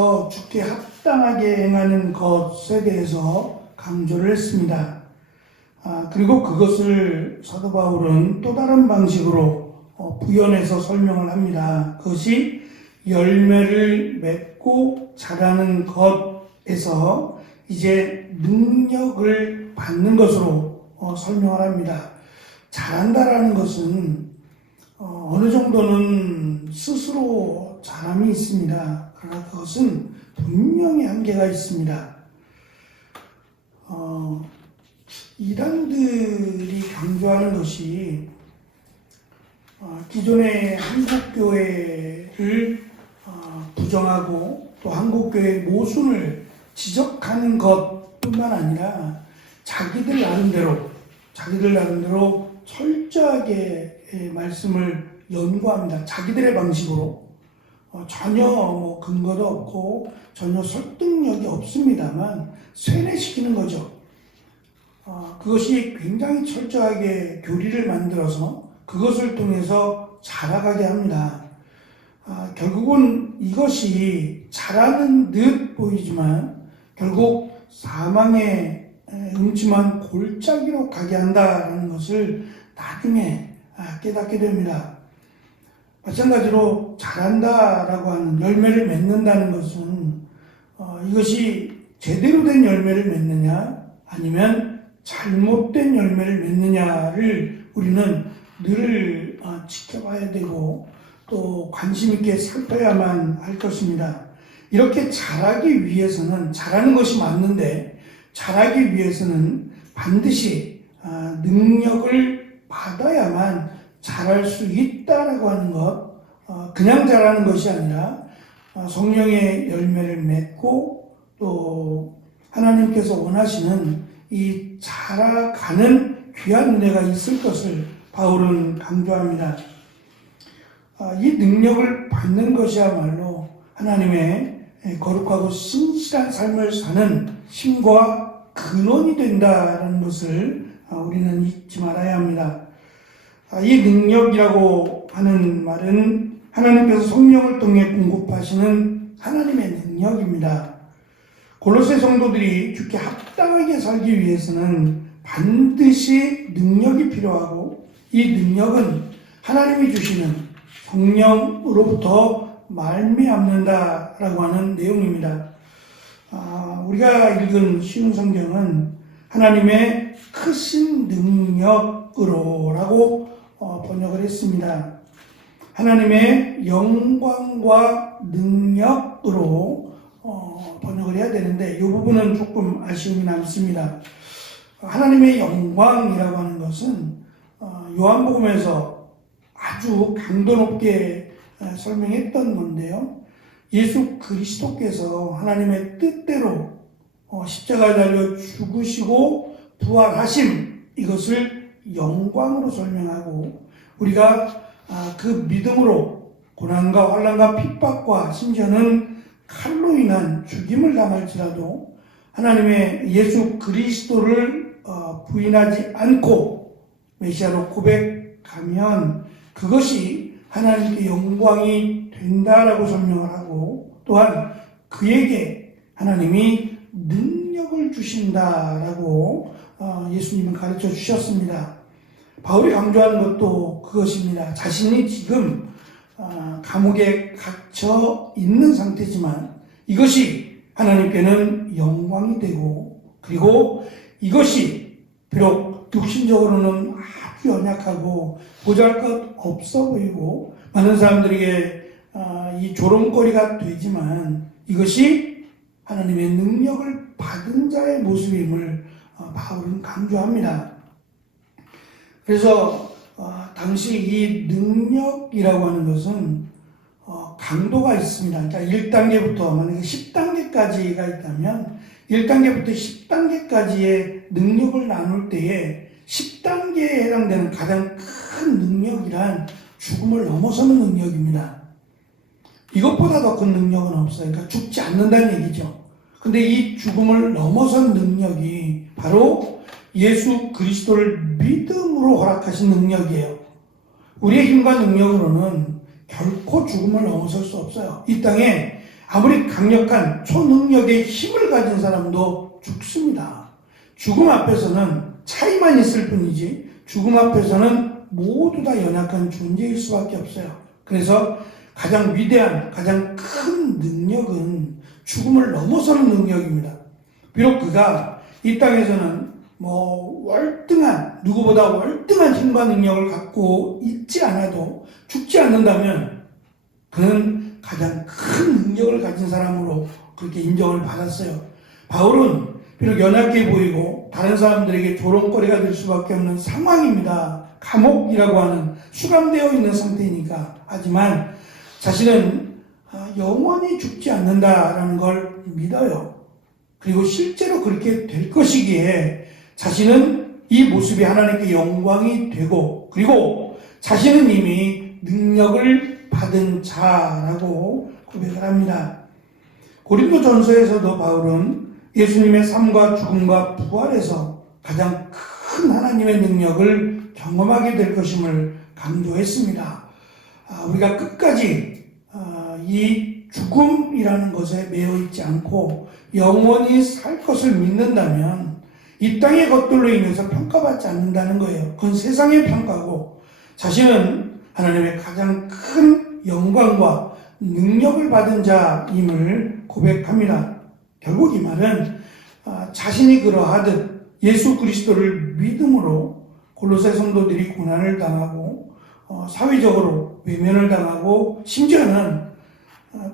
계속해서 주께 합당하게 행하는 것에 대해서 강조를 했습니다. 그리고 그것을 사도 바울은 또 다른 방식으로 부연해서 설명을 합니다. 그것이 열매를 맺고 자라는 것에서 이제 능력을 받는 것으로 설명을 합니다. 자란다라는 것은 어느 정도는 스스로 자람이 있습니다. 그러나 그것은 분명히 한계가 있습니다. 이단들이 강조하는 것이 기존의 한국교회를 부정하고 또 한국교회의 모순을 지적하는 것뿐만 아니라 자기들 나름대로 철저하게 말씀을 연구합니다. 자기들의 방식으로 전혀 근거도 없고 전혀 설득력이 없습니다만 세뇌시키는 거죠. 그것이 굉장히 철저하게 교리를 만들어서 그것을 통해서 자라가게 합니다. 결국은 이것이 자라는 듯 보이지만 결국 사망의 음침한 골짜기로 가게 한다는 것을 나중에 깨닫게 됩니다. 마찬가지로 자란다라고 하는 열매를 맺는다는 것은 이것이 제대로 된 열매를 맺느냐 아니면 잘못된 열매를 맺느냐를 우리는 늘 지켜봐야 되고 또 관심 있게 살펴야만 할 것입니다. 이렇게 자라기 위해서는 자라는 것이 맞는데 자라기 위해서는 반드시 능력을 받아야만 자랄 수 있다라고 하는 것, 그냥 자라는 것이 아니라 성령의 열매를 맺고 또 하나님께서 원하시는 이 자라가는 귀한 은혜가 있을 것을 바울은 강조합니다. 이 능력을 받는 것이야말로 하나님의 거룩하고 신실한 삶을 사는 힘과 근원이 된다는 것을 우리는 잊지 말아야 합니다. 이 능력이라고 하는 말은 하나님께서 성령을 통해 공급하시는 하나님의 능력입니다. 골로새 성도들이 주께 합당하게 살기 위해서는 반드시 능력이 필요하고 이 능력은 하나님이 주시는 성령으로부터 말미암는다라고 하는 내용입니다. 우리가 읽은 쉬운 성경은 하나님의 크신 능력으로라고 번역을 했습니다. 하나님의 영광과 능력으로 번역을 해야 되는데 이 부분은 조금 아쉬움이 남습니다. 하나님의 영광이라고 하는 것은 요한복음에서 아주 강도 높게 설명했던 건데요. 예수 그리스도께서 하나님의 뜻대로 십자가에 달려 죽으시고 부활하심, 이것을 영광으로 설명하고 우리가 그 믿음으로 고난과 환난과 핍박과 심지어는 칼로 인한 죽임을 당할지라도 하나님의 예수 그리스도를 부인하지 않고 메시아로 고백하면 그것이 하나님께 영광이 된다라고 설명을 하고 또한 그에게 하나님이 능력을 주신다라고 예수님은 가르쳐 주셨습니다. 바울이 강조하는 것도 그것입니다. 자신이 지금 감옥에 갇혀 있는 상태지만 이것이 하나님께는 영광이 되고 그리고 이것이 비록 육신적으로는 아주 연약하고 보잘것 없어 보이고 많은 사람들에게 이 조롱거리가 되지만 이것이 하나님의 능력을 받은 자의 모습임을 바울은 강조합니다. 그래서 당시 이 능력이라고 하는 것은 강도가 있습니다. 그러니까 1단계부터 만약에 10단계까지가 있다면 1단계부터 10단계까지의 능력을 나눌 때에 10단계에 해당되는 가장 큰 능력이란 죽음을 넘어서는 능력입니다. 이것보다 더 큰 능력은 없어요. 그러니까 죽지 않는다는 얘기죠. 근데 이 죽음을 넘어선 능력이 바로 예수 그리스도를 믿음으로 허락하신 능력이에요. 우리의 힘과 능력으로는 결코 죽음을 넘어설 수 없어요. 이 땅에 아무리 강력한 초능력의 힘을 가진 사람도 죽습니다. 죽음 앞에서는 차이만 있을 뿐이지 죽음 앞에서는 모두 다 연약한 존재일 수밖에 없어요. 그래서 가장 위대한, 가장 큰 능력은 죽음을 넘어서는 능력입니다. 비록 그가 이 땅에서는 누구보다 월등한 힘과 능력을 갖고 있지 않아도 죽지 않는다면 그는 가장 큰 능력을 가진 사람으로 그렇게 인정을 받았어요. 바울은 비록 연약해 보이고 다른 사람들에게 조롱거리가 될 수밖에 없는 상황입니다. 감옥이라고 하는 수감되어 있는 상태이니까. 하지만 자신은 영원히 죽지 않는다라는 걸 믿어요. 그리고 실제로 그렇게 될 것이기에 자신은 이 모습이 하나님께 영광이 되고 그리고 자신은 이미 능력을 받은 자라고 고백을 합니다. 고린도전서에서도 바울은 예수님의 삶과 죽음과 부활에서 가장 큰 하나님의 능력을 경험하게 될 것임을 강조했습니다. 우리가 끝까지 이 죽음이라는 것에 매여 있지 않고 영원히 살 것을 믿는다면 이 땅의 것들로 인해서 평가받지 않는다는 거예요. 그건 세상의 평가고 자신은 하나님의 가장 큰 영광과 능력을 받은 자임을 고백합니다. 결국 이 말은 자신이 그러하듯 예수 그리스도를 믿음으로 골로새 성도들이 고난을 당하고 사회적으로 외면을 당하고 심지어는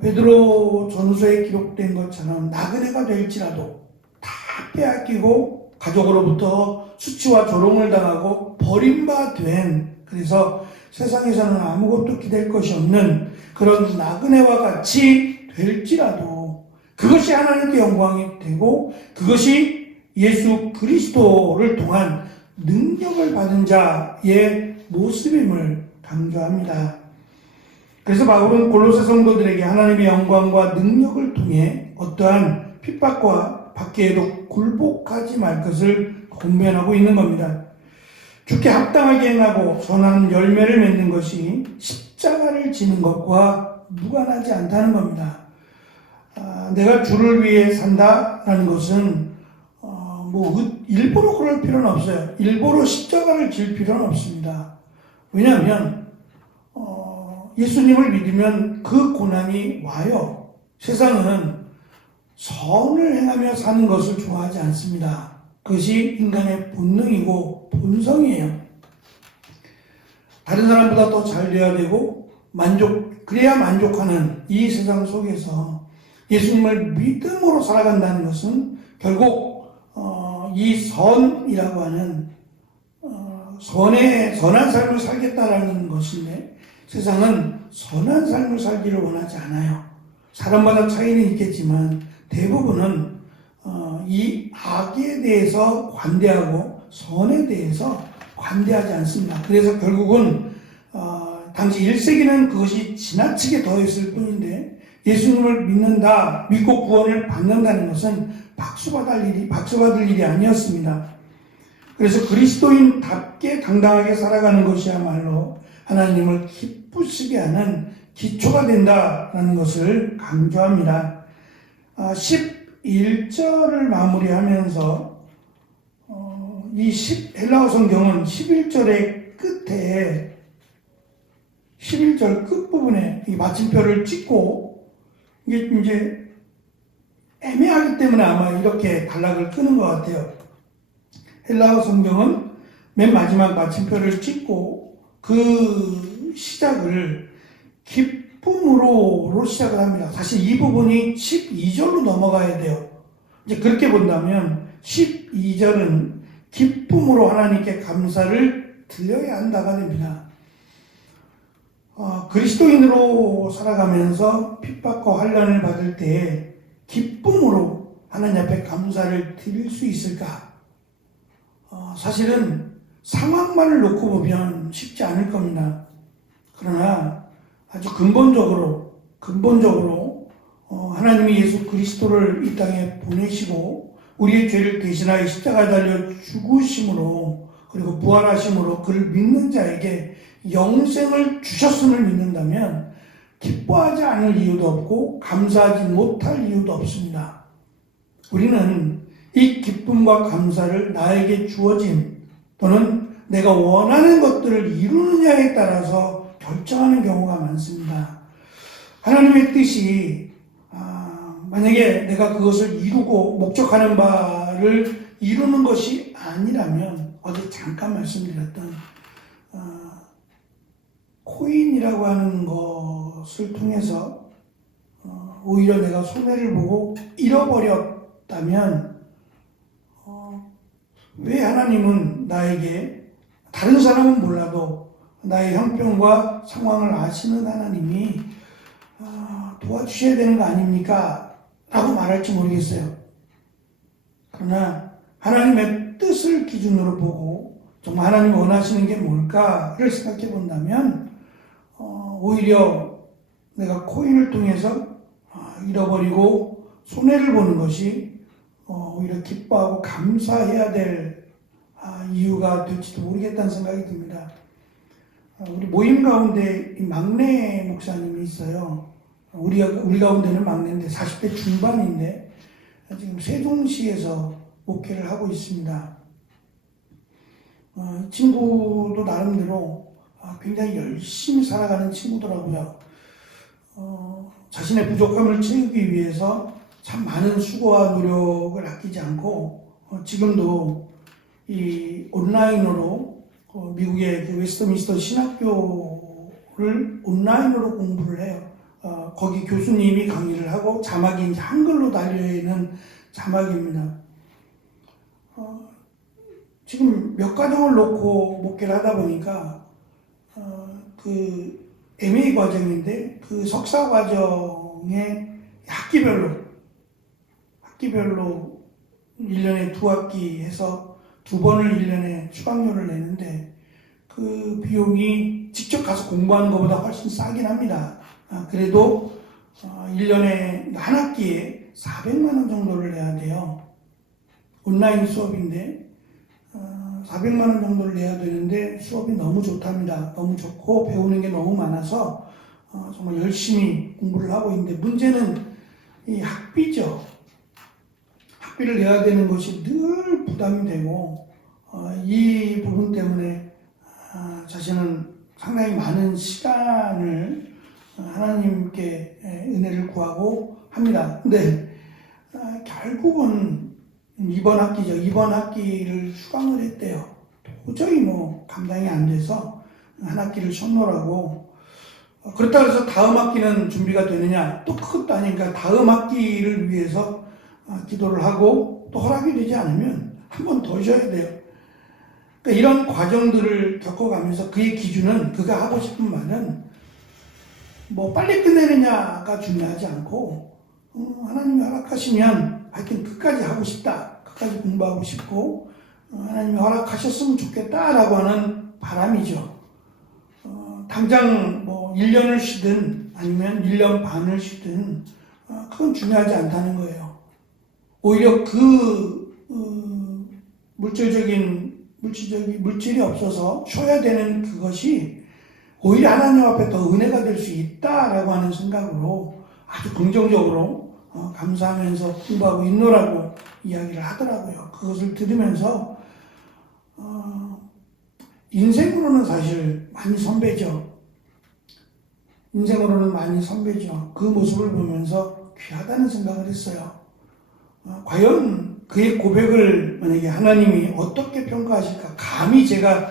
베드로 전후서에 기록된 것처럼 나그네가 될지라도 다 빼앗기고 가족으로부터 수치와 조롱을 당하고 버림받은 그래서 세상에서는 아무것도 기댈 것이 없는 그런 나그네와 같이 될지라도 그것이 하나님께 영광이 되고 그것이 예수 그리스도를 통한 능력을 받은 자의 모습임을 강조합니다. 그래서 바울은 골로새 성도들에게 하나님의 영광과 능력을 통해 어떠한 핍박과 박해에도 굴복하지 말 것을 권면하고 있는 겁니다. 주께 합당하게 행하고 선한 열매를 맺는 것이 십자가를 지는 것과 무관하지 않다는 겁니다. 내가 주를 위해 산다라는 것은 일부러 그럴 필요는 없어요. 일부러 십자가를 질 필요는 없습니다. 왜냐하면 예수님을 믿으면 그 고난이 와요. 세상은 선을 행하며 사는 것을 좋아하지 않습니다. 그것이 인간의 본능이고 본성이에요. 다른 사람보다 더 잘 돼야 되고 그래야 만족하는 이 세상 속에서 예수님을 믿음으로 살아간다는 것은 결국 이 선이라고 하는 선한 삶을 살겠다라는 것인데 세상은 선한 삶을 살기를 원하지 않아요. 사람마다 차이는 있겠지만 대부분은 이 악에 대해서 관대하고 선에 대해서 관대하지 않습니다. 그래서 결국은 당시 1세기는 그것이 지나치게 더했을 뿐인데 예수님을 믿고 구원을 받는다는 것은 박수받을 일이 아니었습니다. 그래서 그리스도인답게 당당하게 살아가는 것이야말로 하나님을 기쁘시게 하는 기초가 된다는 것을 강조합니다. 11절을 마무리하면서 이 헬라어 성경은 11절의 끝에 11절 끝부분에 이 마침표를 찍고 이게 이제 애매하기 때문에 아마 이렇게 단락을 끄는 것 같아요. 헬라어 성경은 맨 마지막 마침표를 찍고 그 시작을 기쁨으로 시작을 합니다. 사실 이 부분이 12절로 넘어가야 돼요. 이제 그렇게 본다면 12절은 기쁨으로 하나님께 감사를 드려야 한다가 됩니다. 그리스도인으로 살아가면서 핍박과 환난을 받을 때 기쁨으로 하나님 앞에 감사를 드릴 수 있을까? 사실은 상황만을 놓고 보면 쉽지 않을 겁니다. 그러나 아주 근본적으로 하나님이 예수 그리스도를 이 땅에 보내시고 우리의 죄를 대신하여 십자가에 달려 죽으심으로 그리고 부활하심으로 그를 믿는 자에게 영생을 주셨음을 믿는다면 기뻐하지 않을 이유도 없고 감사하지 못할 이유도 없습니다. 우리는 이 기쁨과 감사를 나에게 주어진 또는 내가 원하는 것들을 이루느냐에 따라서 결정하는 경우가 많습니다. 하나님의 뜻이 만약에 내가 그것을 이루고 목적하는 바를 이루는 것이 아니라면 어제 잠깐 말씀드렸던 코인이라고 하는 것을 통해서 오히려 내가 손해를 보고 잃어버렸다면 왜 하나님은 나에게 다른 사람은 몰라도 나의 형편과 상황을 아시는 하나님이 도와주셔야 되는 거 아닙니까? 라고 말할지 모르겠어요. 그러나 하나님의 뜻을 기준으로 보고 정말 하나님이 원하시는 게 뭘까를 생각해 본다면 오히려 내가 코인을 통해서 잃어버리고 손해를 보는 것이 오히려 기뻐하고 감사해야 될 이유가 될지도 모르겠다는 생각이 듭니다. 우리 모임 가운데 막내 목사님이 있어요. 우리 가운데는 막내인데 40대 중반인데 지금 세종시에서 목회를 하고 있습니다. 이 친구도 나름대로 굉장히 열심히 살아가는 친구더라고요. 자신의 부족함을 채우기 위해서 참 많은 수고와 노력을 아끼지 않고 지금도 이 온라인으로 미국의 그 웨스트민스터 신학교를 온라인으로 공부를 해요. 거기 교수님이 강의를 하고 자막이 이제 한글로 달려있는 자막입니다. 지금 몇 가정을 놓고 목회를 하다 보니까 그 MA 과정인데 그 석사 과정에 학기별로 1년에 2학기 해서 2번을 1년에 수강료를 내는데 그 비용이 직접 가서 공부하는 것보다 훨씬 싸긴 합니다. 그래도 1년에 한 학기에 400만 원 정도를 내야 돼요. 온라인 수업인데 400만 원 정도를 내야 되는데 수업이 너무 좋답니다. 너무 좋고 배우는 게 너무 많아서 정말 열심히 공부를 하고 있는데 문제는 이 학비죠. 학비를 내야 되는 것이 늘 부담이 되고 이 부분 때문에 자신은 상당히 많은 시간을 하나님께 은혜를 구하고 합니다. 근데 결국은 이번 학기를 수강을 했대요. 도저히 감당이 안 돼서 한 학기를 선물하고 그렇다고 해서 다음 학기는 준비가 되느냐? 또 그것도 아니니까 다음 학기를 위해서 기도를 하고 또 허락이 되지 않으면 한 번 더 쉬어야 돼요. 그러니까 이런 과정들을 겪어가면서 그의 기준은 그가 하고 싶은 말은 빨리 끝내느냐가 중요하지 않고 하나님이 허락하시면 하여튼 끝까지 하고 싶다. 끝까지 공부하고 싶고 하나님이 허락하셨으면 좋겠다라고 하는 바람이죠. 당장 1년을 쉬든 아니면 1년 반을 쉬든 그건 중요하지 않다는 거예요. 오히려 물질이 없어서 쉬어야 되는 그것이 오히려 하나님 앞에 더 은혜가 될 수 있다라고 하는 생각으로 아주 긍정적으로 감사하면서 공부하고 있노라고 이야기를 하더라고요. 그것을 들으면서 인생으로는 사실 많이 선배죠. 그 모습을 보면서 귀하다는 생각을 했어요. 과연 그의 고백을 만약에 하나님이 어떻게 평가하실까? 감히 제가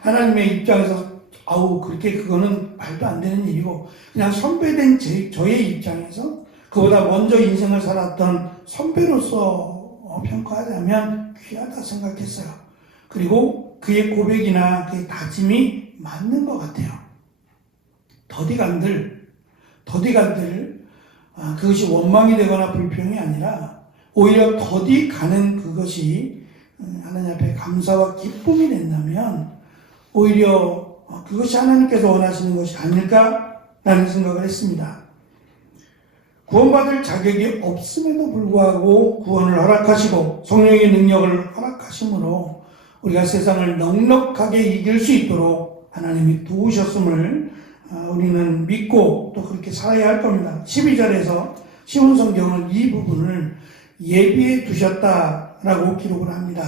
하나님의 입장에서 그렇게 그거는 말도 안 되는 일이고 그냥 선배된 저의 입장에서 그보다 먼저 인생을 살았던 선배로서 평가하자면 귀하다 생각했어요. 그리고 그의 고백이나 그의 다짐이 맞는 것 같아요. 더디간들 그것이 원망이 되거나 불평이 아니라 오히려 더디 가는 그것이 하나님 앞에 감사와 기쁨이 된다면 오히려 그것이 하나님께서 원하시는 것이 아닐까라는 생각을 했습니다. 구원받을 자격이 없음에도 불구하고 구원을 허락하시고 성령의 능력을 허락하심으로 우리가 세상을 넉넉하게 이길 수 있도록 하나님이 도우셨음을 우리는 믿고 또 그렇게 살아야 할 겁니다. 12절에서 시온 성경은 이 부분을 예비해 두셨다라고 기록을 합니다.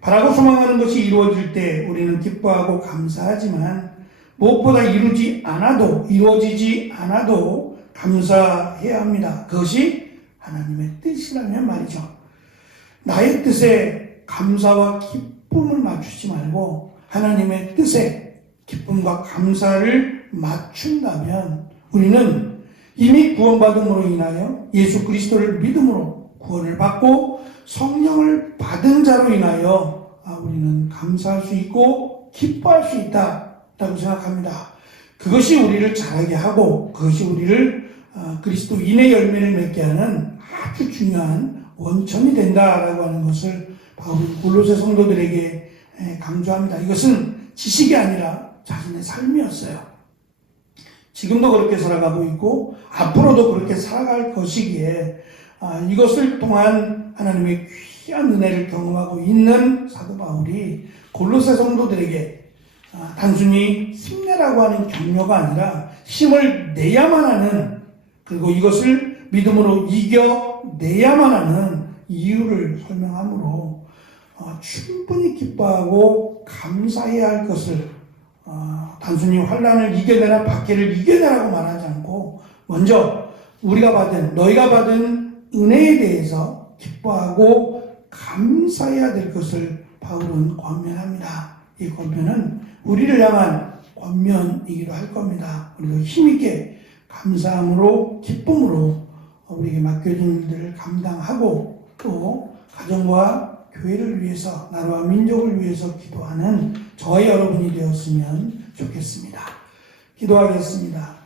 바라고 소망하는 것이 이루어질 때 우리는 기뻐하고 감사하지만 무엇보다 이루어지지 않아도 감사해야 합니다. 그것이 하나님의 뜻이라면 말이죠. 나의 뜻에 감사와 기쁨을 맞추지 말고 하나님의 뜻에 기쁨과 감사를 맞춘다면 우리는 이미 구원받음으로 인하여 예수 그리스도를 믿음으로 구원을 받고 성령을 받은 자로 인하여 우리는 감사할 수 있고 기뻐할 수 있다라고 생각합니다. 그것이 우리를 자라게 하고 그것이 우리를 그리스도인의 열매를 맺게 하는 아주 중요한 원천이 된다라고 하는 것을 바울은 골로새 성도들에게 강조합니다. 이것은 지식이 아니라 자신의 삶이었어요. 지금도 그렇게 살아가고 있고 앞으로도 그렇게 살아갈 것이기에 이것을 통한 하나님의 귀한 은혜를 경험하고 있는 사도 바울이 골로새 성도들에게 단순히 힘내라고 하는 격려가 아니라 힘을 내야만 하는, 그리고 이것을 믿음으로 이겨내야만 하는 이유를 설명하므로 충분히 기뻐하고 감사해야 할 것을 단순히 환난을 이겨내라, 박해를 이겨내라고 말하지 않고 먼저 너희가 받은 은혜에 대해서 기뻐하고 감사해야 될 것을 바울은 권면합니다. 이 권면은 우리를 향한 권면이기도 할 겁니다. 우리도 힘있게 감사함으로 기쁨으로 우리에게 맡겨진 일들을 감당하고 또 가정과 교회를 위해서, 나라와 민족을 위해서 기도하는 저와 여러분이 되었으면 좋겠습니다. 기도하겠습니다.